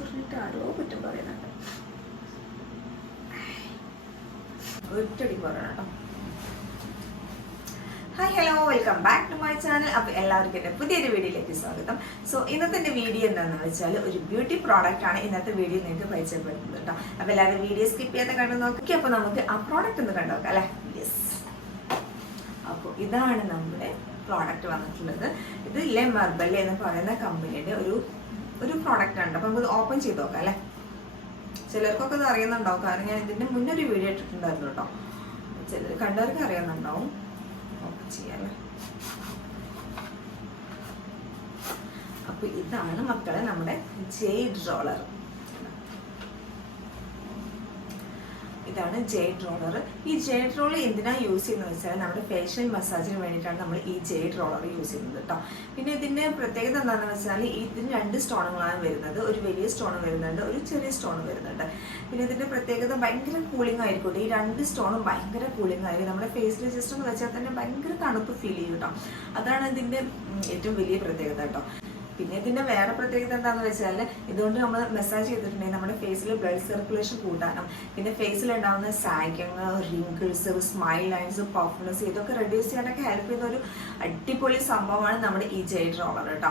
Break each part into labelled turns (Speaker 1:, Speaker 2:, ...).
Speaker 1: പറഞ്ഞിട്ട് ആരോ കുറ്റം പറയുന്നുണ്ട് ഒറ്റടിക്ക് പറയണം hi hello welcome back to my channel അപ്പോൾ എല്ലാവർക്കും എന്റെ പുതിയൊരു വീഡിയോയിലേക്ക് സ്വാഗതം. സോ ഇന്നത്തെ എന്റെ വീഡിയോ എന്താണെന്ന് വെച്ചാൽ ഒരു ബ്യൂട്ടി പ്രോഡക്റ്റ് ആണ് ഇന്നത്തെ വീഡിയോ നിങ്ങൾക്ക് പരിചയപ്പെടുന്നത് കേട്ടോ. അപ്പോൾ എല്ലാവരും വീഡിയോ സ്കിപ്പ് ചെയ്യാതെ കണ്ടു നോക്കി. അപ്പോൾ നമുക്ക് ആ പ്രോഡക്റ്റ് ഒന്ന് കണ്ടു നോക്കാം അല്ലേ? യെസ് അപ്പോൾ ഇതാണ് നമ്മുടെ പ്രോഡക്റ്റ് വന്നിട്ടുള്ളത്. ഇത് ലെ മർബൽ എന്ന് പറയുന്ന കമ്പനിയുടെ ഒരു ഒരു പ്രോഡക്റ്റ് ഉണ്ട് അപ്പോൾ നമുക്ക് ഓപ്പൺ ചെയ്ത് നോക്കാം അല്ലേ? ചിലർക്കൊക്കെ ഇത് അറിയുന്നുണ്ടാവും. കാരണം ഞാൻ ഇതിന്റെ മുന്നേ ഒരു വീഡിയോ ഇട്ടിട്ടുണ്ടായിരുന്നു കേട്ടോ. ചിലർ കണ്ടവർക്ക് അറിയുന്നുണ്ടാവും. ഓപ്പൺ ചെയ്യാം അപ്പൊ ഇതാണ് മക്കളെ നമ്മുടെ ജെയ്ഡ് റോളർ ഇതാണ് ജെയ്ഡ് റോളർ ഈ ജെയ്ഡ് റോളർ എന്തിനാ യൂസ് ചെയ്യുന്നത് വെച്ചാൽ നമ്മുടെ ഫേഷ്യൽ മസാജിന് വേണ്ടിയിട്ടാണ് നമ്മൾ ഈ ജെയ്ഡ് റോളർ യൂസ് ചെയ്യുന്നത് കേട്ടോ പിന്നെ ഇതിന്റെ പ്രത്യേകത എന്താണെന്ന് വെച്ചാൽ ഇതിന് രണ്ട് സ്റ്റോണുകളാണ് വരുന്നത്. ഒരു വലിയ സ്റ്റോൺ വരുന്നുണ്ട് ഒരു ചെറിയ സ്റ്റോൺ വരുന്നുണ്ട്. പിന്നെ ഇതിന്റെ പ്രത്യേകത ഭയങ്കര കൂളിംഗ് ആയിരിക്കും ഈ രണ്ട് സ്റ്റോണും ഭയങ്കര കൂളിംഗ് ആയിരിക്കും. നമ്മുടെ ഫേസിൽ ജസ്റ്റ് ഒന്ന് വെച്ചാൽ തന്നെ ഭയങ്കര തണുപ്പ് ഫീൽ ചെയ്യും കേട്ടോ അതാണ് ഇതിന്റെ ഏറ്റവും വലിയ പ്രത്യേകത കേട്ടോ പിന്നെ ഇതിന്റെ വേറെ പ്രത്യേകത എന്താണെന്ന് വെച്ചാൽ ഇതുകൊണ്ട് നമ്മൾ മെസ്സാജ് ചെയ്തിട്ടുണ്ടെങ്കിൽ നമ്മുടെ ഫേസിൽ ബ്ലഡ് സർക്കുലേഷൻ കൂട്ടാനും. പിന്നെ ഫേസിൽ ഉണ്ടാകുന്ന sagging wrinkles smile lines puffiness ഇതൊക്കെ റെഡ്യൂസ് ചെയ്യാനൊക്കെ ഹെൽപ്പ് ചെയ്യുന്ന ഒരു അടിപൊളി സംഭവമാണ് നമ്മുടെ ഈ ജെയ്ഡ് റോളർ കേട്ടോ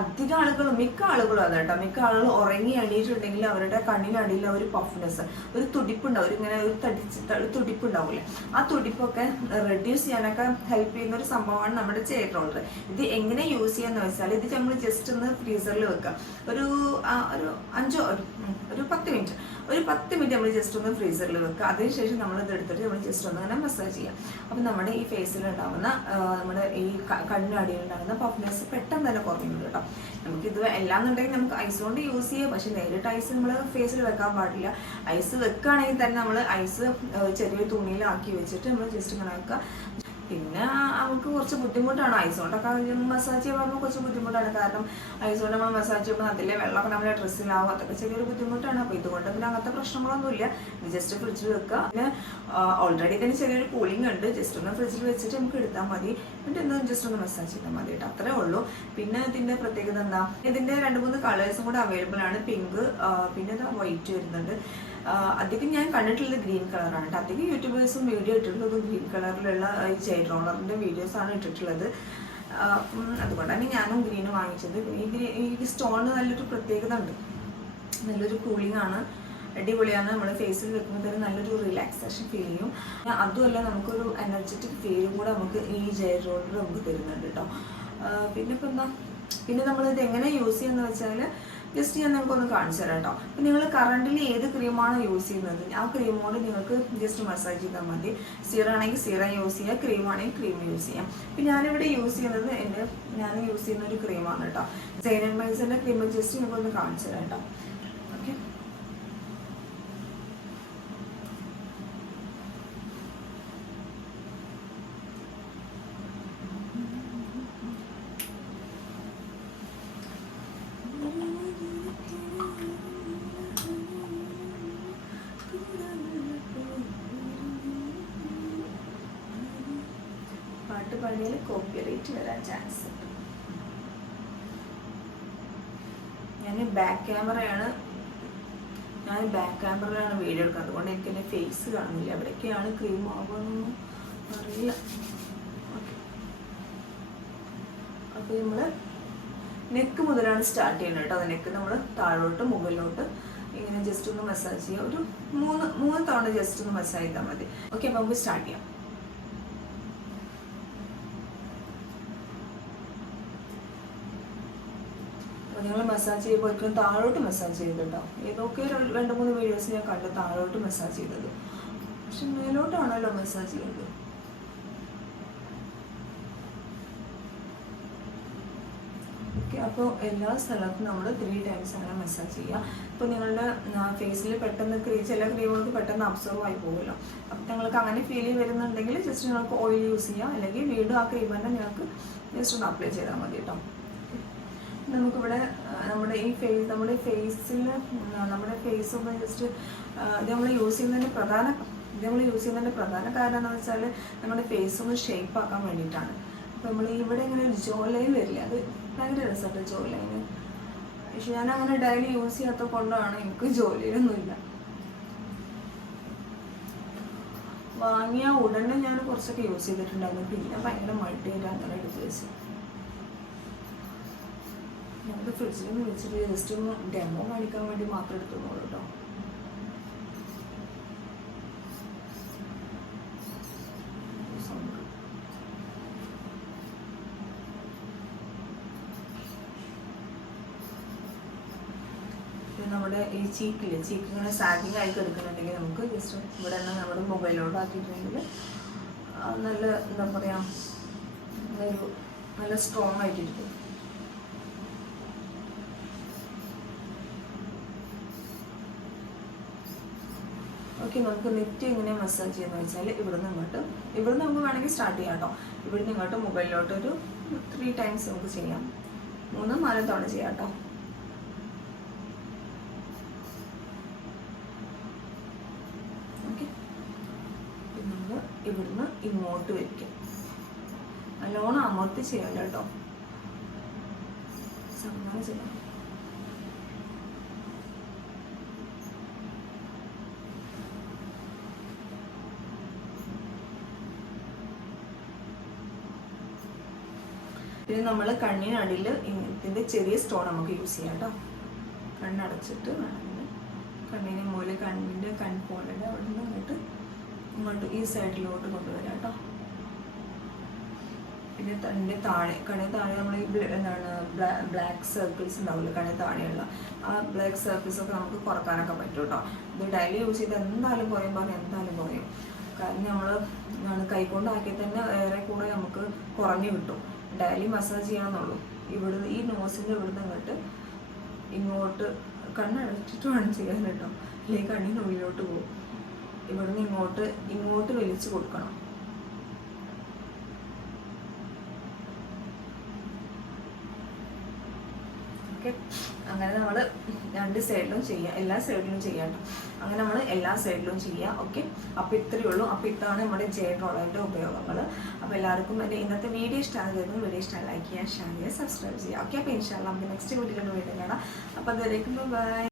Speaker 1: അധികം ആളുകളും മിക്ക ആളുകളും അത് കേട്ടോ മിക്ക ആളുകൾ ഉറങ്ങി എണീറ്റുണ്ടെങ്കിൽ അവരുടെ കണ്ണിനടിയിൽ ഒരു പഫ്നെസ് ഒരു തുടിപ്പുണ്ടാവും. ഇങ്ങനെ ഒരു തടിച്ച് ഒരു തുടിപ്പുണ്ടാവില്ലേ ആ തുടിപ്പൊക്കെ റെഡ്യൂസ് ചെയ്യാനൊക്കെ ഹെൽപ്പ് ചെയ്യുന്ന ഒരു സംഭവമാണ് നമ്മുടെ ജെയ്ഡ് റോളർ ഇത് എങ്ങനെ യൂസ് ചെയ്യാന്ന് വെച്ചാൽ ഇത് നമ്മൾ ജസ്റ്റ് ഒന്ന് ഫ്രീസറിൽ വെക്കുക ഒരു ഒരു അഞ്ചോ ഒരു പത്ത് മിനിറ്റ്. ഒരു പത്ത് മിനിറ്റ് നമ്മൾ ജസ്റ്റ് ഒന്ന് ഫ്രീസറിൽ വെക്കുക അതിനുശേഷം നമ്മൾ ഇത് എടുത്തിട്ട് നമ്മൾ ജസ്റ്റ് ഒന്ന് അങ്ങനെ മസാജ് ചെയ്യാം. അപ്പം നമ്മുടെ ഈ ഫേസിൽ ഉണ്ടാകുന്ന നമ്മുടെ ഈ ക- കണ്ണിനടിയിൽ ഉണ്ടാകുന്ന പഫ്നെസ് പെട്ടെന്ന് തന്നെ കുറഞ്ഞു കേട്ടോ. നമുക്ക് ഇത് എല്ലാം എന്നുണ്ടെങ്കിൽ നമുക്ക് ഐസ് കൊണ്ട് യൂസ് ചെയ്യാം. പക്ഷെ നേരിട്ട് ഐസ് നമ്മൾ ഫേസിൽ വെക്കാൻ പാടില്ല. ഐസ് വെക്കുകയാണെങ്കിൽ തന്നെ നമ്മൾ ഐസ് ചെറിയ തുണിയിലാക്കി വെച്ചിട്ട് നമ്മൾ ജസ്റ്റ് ഇങ്ങനെ വെക്കുക പിന്നെ അവൾക്ക് കുറച്ച് ബുദ്ധിമുട്ടാണ്. ഐസോണ്ടൊക്കെ മസാജ് ചെയ്യുമ്പോൾ കുറച്ച് ബുദ്ധിമുട്ടാണ്. കാരണം ഐസോണ്ട് നമ്മൾ മസാജ് ചെയ്യുമ്പോൾ അതിലെ വെള്ളമൊക്കെ നമ്മുടെ ഡ്രസ്സിലാവും അതൊക്കെ ചെറിയൊരു ബുദ്ധിമുട്ടാണ്. അപ്പോൾ ഇതുകൊണ്ട് പിന്നെ അങ്ങനത്തെ പ്രശ്നങ്ങളൊന്നുമില്ല. ജസ്റ്റ് ഫ്രിഡ്ജിൽ വെക്കുക പിന്നെ ഓൾറെഡി തന്നെ ചെറിയൊരു കൂളിംഗ് ഉണ്ട്. ജസ്റ്റ് ഒന്ന് ഫ്രിഡ്ജിൽ വെച്ചിട്ട് നമുക്ക് എടുത്താൽ മതി. എന്നിട്ട് ഒന്ന് ജസ്റ്റ് ഒന്ന് മസാജ് ചെയ്താൽ മതി കേട്ടോ. അത്രേ ഉള്ളൂ. പിന്നെ ഇതിന്റെ പ്രത്യേകത എന്താ? ഇതിന്റെ രണ്ട് മൂന്ന് കളേഴ്സും കൂടെ അവൈലബിൾ ആണ്. പിങ്ക് പിന്നെ വൈറ്റ് വരുന്നുണ്ട്. അധികം ഞാൻ കണ്ടിട്ടുള്ളത് ഗ്രീൻ കളറാണ് കേട്ടോ. അധികം യൂട്യൂബേഴ്സും വീഡിയോ ഇട്ടിട്ടുള്ളത് ഗ്രീൻ കളറിലുള്ള ഈ ജെയ്ഡ് റോളറിന്റെ വീഡിയോസ് ആണ് ഇട്ടിട്ടുള്ളത് അതുകൊണ്ടാണ് ഞാനും ഗ്രീൻ വാങ്ങിച്ചത്. ഈ ഗ്രീൻ ഈ സ്റ്റോണിന് നല്ലൊരു പ്രത്യേകത ഉണ്ട്. നല്ലൊരു കൂളിംഗ് ആണ്. അടിപൊളിയാണ്. നമ്മൾ ഫേസിൽ വെക്കുമ്പോൾ തന്നെ നല്ലൊരു റിലാക്സേഷൻ ഫീൽ ചെയ്യും. അതുമല്ല നമുക്കൊരു എനർജറ്റിക് ഫീലും കൂടെ നമുക്ക് ഈ ജെയ്ഡ് റോഡ് നമുക്ക് തരുന്നുണ്ട് കേട്ടോ. പിന്നെ ഇപ്പം എന്താ പിന്നെ നമ്മളിത് എങ്ങനെ യൂസ് ചെയ്യുന്നത് വെച്ചാൽ ജസ്റ്റ് ഞാൻ നിങ്ങൾക്ക് ഒന്ന് കാണിച്ചു തരാം കേട്ടോ അപ്പം നിങ്ങൾ കറണ്ടിൽ ഏത് ക്രീമാണ് യൂസ് ചെയ്യുന്നത്? ആ ക്രീമോട് നിങ്ങൾക്ക് ജസ്റ്റ് മസാജ് ചെയ്താൽ മതി. സീറാണെങ്കിൽ സീറം യൂസ് ചെയ്യുക ക്രീം ആണെങ്കിൽ ക്രീം യൂസ് ചെയ്യാം. ഇപ്പൊ ഞാനിവിടെ യൂസ് ചെയ്യുന്നത് എന്റെ ഞാൻ യൂസ് ചെയ്യുന്ന ഒരു ക്രീമാണ് കേട്ടോ സൈനൻ മൈസിന്റെ ക്രീം ജസ്റ്റ് നിങ്ങൾക്ക് ഒന്ന് കാണിച്ചു തരാം കേട്ടോ ഓക്കെ പാട്ട് കോപ്പി റേറ്റ് വരാൻ ചാൻസ് ഞാൻ ബാക്ക് ക്യാമറയാണ് ഞാൻ ബാക്ക് ക്യാമറയിലാണ് വീഡിയോ എടുക്കുന്നത്. അതുകൊണ്ട് എനിക്ക് എന്റെ ഫേസ് കാണുന്നില്ല. എവിടേക്കാണ് ക്രീം ആവുമെന്നൊന്നും അറിയില്ല. ഓക്കെ അപ്പോൾ നമ്മൾ നെക്ക് മുതലാണ് സ്റ്റാർട്ട് ചെയ്യുന്നത് കേട്ടോ. നെക്ക് നമ്മൾ താഴോട്ട് മുകളിലോട്ട് ഇങ്ങനെ ജസ്റ്റ് ഒന്ന് മസാജ് ചെയ്യുക ഒരു മൂന്ന് മൂന്ന് തവണ ജസ്റ്റ് ഒന്ന് മസാജ് ചെയ്താൽ മതി. ഓക്കെ അപ്പോൾ നമുക്ക് സ്റ്റാർട്ട് ചെയ്യാം. അപ്പോൾ നിങ്ങൾ മസാജ് ചെയ്യുമ്പോൾ ഒരിക്കലും താഴോട്ട് മസാജ് ചെയ്തിട്ടോ ഏതൊക്കെ രണ്ട് മൂന്ന് വീഡിയോസ് ഞാൻ കണ്ടു താഴോട്ട് മസാജ് ചെയ്തത്. പക്ഷെ മേലോട്ടാണല്ലോ മസാജ് ചെയ്യുന്നത് അപ്പോൾ എല്ലാ സ്ഥലത്തും നമ്മൾ ത്രീ ടൈംസ് അങ്ങനെ മസാജ് ചെയ്യുക. ഇപ്പോൾ നിങ്ങളുടെ ഫേസിൽ പെട്ടെന്ന് ക്രീ ചില ക്രീമുകൾക്ക് പെട്ടെന്ന് അബ്സോർവ് ആയി പോകുമല്ലോ. അപ്പോൾ നിങ്ങൾക്ക് അങ്ങനെ ഫീൽ വരുന്നുണ്ടെങ്കിൽ ജസ്റ്റ് നിങ്ങൾക്ക് ഓയിൽ യൂസ് ചെയ്യാം. അല്ലെങ്കിൽ വീണ്ടും ആ ക്രീം തന്നെ നിങ്ങൾക്ക് ജസ്റ്റ് ഒന്ന് അപ്ലൈ ചെയ്താൽ മതി കേട്ടോ. നമുക്കിവിടെ നമ്മുടെ ഈ ഫേസ് നമ്മുടെ ഫേസിൽ നമ്മുടെ ഫേസ് ഒന്ന് ജസ്റ്റ് ഇത് നമ്മൾ യൂസ് ചെയ്യുന്നതിന്റെ പ്രധാന ഇത് നമ്മൾ യൂസ് ചെയ്യുന്നതിന്റെ പ്രധാന കാരണം എന്ന് വെച്ചാൽ നമ്മുടെ ഫേസ് ഒന്ന് ഷേപ്പ് ആക്കാൻ വേണ്ടിയിട്ടാണ്. അപ്പോൾ നമ്മൾ ഇവിടെ ഇങ്ങനെ ഒരു ജോ ലൈൻ വരില്ല അത് ഭയങ്കര രസമുണ്ട് ജോ ലൈന് പക്ഷെ ഞാൻ അങ്ങനെ ഡെയിലി യൂസ് ചെയ്യാത്ത കൊണ്ടാണ് എനിക്ക് ജോലിയിലൊന്നുമില്ല വാങ്ങിയ ഉടനെ ഞാൻ കുറച്ചൊക്കെ യൂസ് ചെയ്തിട്ടുണ്ടായിരുന്നു. പിന്നെ ഭയങ്കര മടിയായിട്ട് അങ്ങനെ എടുത്ത് വെച്ചു. ഞങ്ങൾക്ക് ഫ്രിഡ്ജിൽ നിന്ന് വെച്ചിട്ട് ജസ്റ്റ് ഒന്ന് ഡെമോ കാണിക്കാൻ വേണ്ടി മാത്രം എടുത്തോളൂ കേട്ടോ നമ്മുടെ ഈ ചീക്കിൽ ചീക്ക് ഇങ്ങനെ സാഗിങ് ആയി കിടക്കുന്നുണ്ടെങ്കിൽ നമുക്ക് ജസ്റ്റ് ഇവിടെ തന്നെ നമ്മുടെ മൊബൈലോട് ആക്കിയിട്ടുണ്ടെങ്കിൽ നല്ല എന്താ പറയുക ഒരു നല്ല സ്ട്രോങ് ആയിട്ടിരിക്കും. ഓക്കെ നമുക്ക് നെറ്റ് ഇങ്ങനെ മസാജ് ചെയ്യുന്ന വെച്ചാൽ ഇവിടുന്ന് ഇങ്ങോട്ട് ഇവിടുന്ന് നമുക്ക് വേണമെങ്കിൽ സ്റ്റാർട്ട് ചെയ്യാം കേട്ടോ ഇവിടുന്ന് ഇങ്ങോട്ട് മുകളിലോട്ട് ഒരു ത്രീ ടൈംസ് നമുക്ക് ചെയ്യാം. മൂന്ന് നാലും തവണ ചെയ്യാം കേട്ടോ ഓക്കെ. നമ്മൾ ഇവിടുന്ന് ഇങ്ങോട്ട് വയ്ക്കും. നല്ലോണം അമർത്തി ചെയ്യണ്ട കേട്ടോ സമ്മാനം പിന്നെ നമ്മൾ കണ്ണിനടിയിൽ ഇതിന്റെ ചെറിയ സ്റ്റോൺ നമുക്ക് യൂസ് ചെയ്യാം കേട്ടോ. കണ്ണടച്ചിട്ട് കണ്ണിന് മൂല കണ്ണിന്റെ കൺപോളിന്റെ അവിടെ നിന്ന് അങ്ങോട്ട് ഇങ്ങോട്ട് ഈ സൈഡിലോട്ട് കൊണ്ടുവരാം കേട്ടോ. പിന്നെ കണ്ണിന്റെ താഴെ കണ്ണിന് താഴെ നമ്മൾ ഈ എന്താണ് ബ്ലാക്ക് സർക്കിൾസ് ഉണ്ടാവില്ല കണ്ണിന് താഴെയുള്ള. ആ ബ്ലാക്ക് സർക്കിൾസ് ഒക്കെ നമുക്ക് കുറക്കാനൊക്കെ പറ്റും കേട്ടോ. ഇത് ഡെയിലി യൂസ് ചെയ്ത് എന്തായാലും കുറയും പറഞ്ഞാൽ എന്തായാലും കുറയും. കാരണം നമ്മൾ കൈകൊണ്ടാക്കി തന്നെ ഏറെ കൂടെ നമുക്ക് കുറഞ്ഞു കിട്ടും. ഡെയിലി മസാജ് ചെയ്യാന്നുള്ളൂ. ഇവിടുന്ന് ഈ നോസിന്റെ ഇവിടുന്ന് അങ്ങോട്ട് ഇങ്ങോട്ട് കണ്ണടച്ചിട്ട് വേണം ചെയ്യാൻ കേട്ടോ. അല്ലെങ്കിൽ കണ്ണിന് ഉള്ളിലോട്ട് പോകും. ഇവിടുന്ന് ഇങ്ങോട്ട് ഇങ്ങോട്ട് വലിച്ചു കൊടുക്കണം. ഓക്കെ അങ്ങനെ നമ്മൾ രണ്ട് സൈഡിലും ചെയ്യാം എല്ലാ സൈഡിലും ചെയ്യാം. അങ്ങനെ നമ്മൾ എല്ലാ സൈഡിലും ചെയ്യാം ഓക്കെ അപ്പോൾ ഇത്രയേ ഉള്ളൂ. അപ്പോൾ ഇതാണ് നമ്മുടെ ജെ ഡ്രോളറിന്റെ ഉപയോഗങ്ങൾ അപ്പോൾ എല്ലാവർക്കും എന്റെ ഇന്നത്തെ വീഡിയോ ഇഷ്ടമാകുന്നു വീഡിയോ ഇഷ്ടം ലൈക്ക് ചെയ്യുക ഷെയർ ചെയ്യുക സബ്സ്ക്രൈബ് ചെയ്യുക. ഓക്കെ അപ്പോൾ ഇൻഷാല്ല നമുക്ക് നെക്സ്റ്റ് വീഡിയോയിൽ വീണ്ടും കാണാം. അപ്പോൾ അതുവരേക്കും ബൈ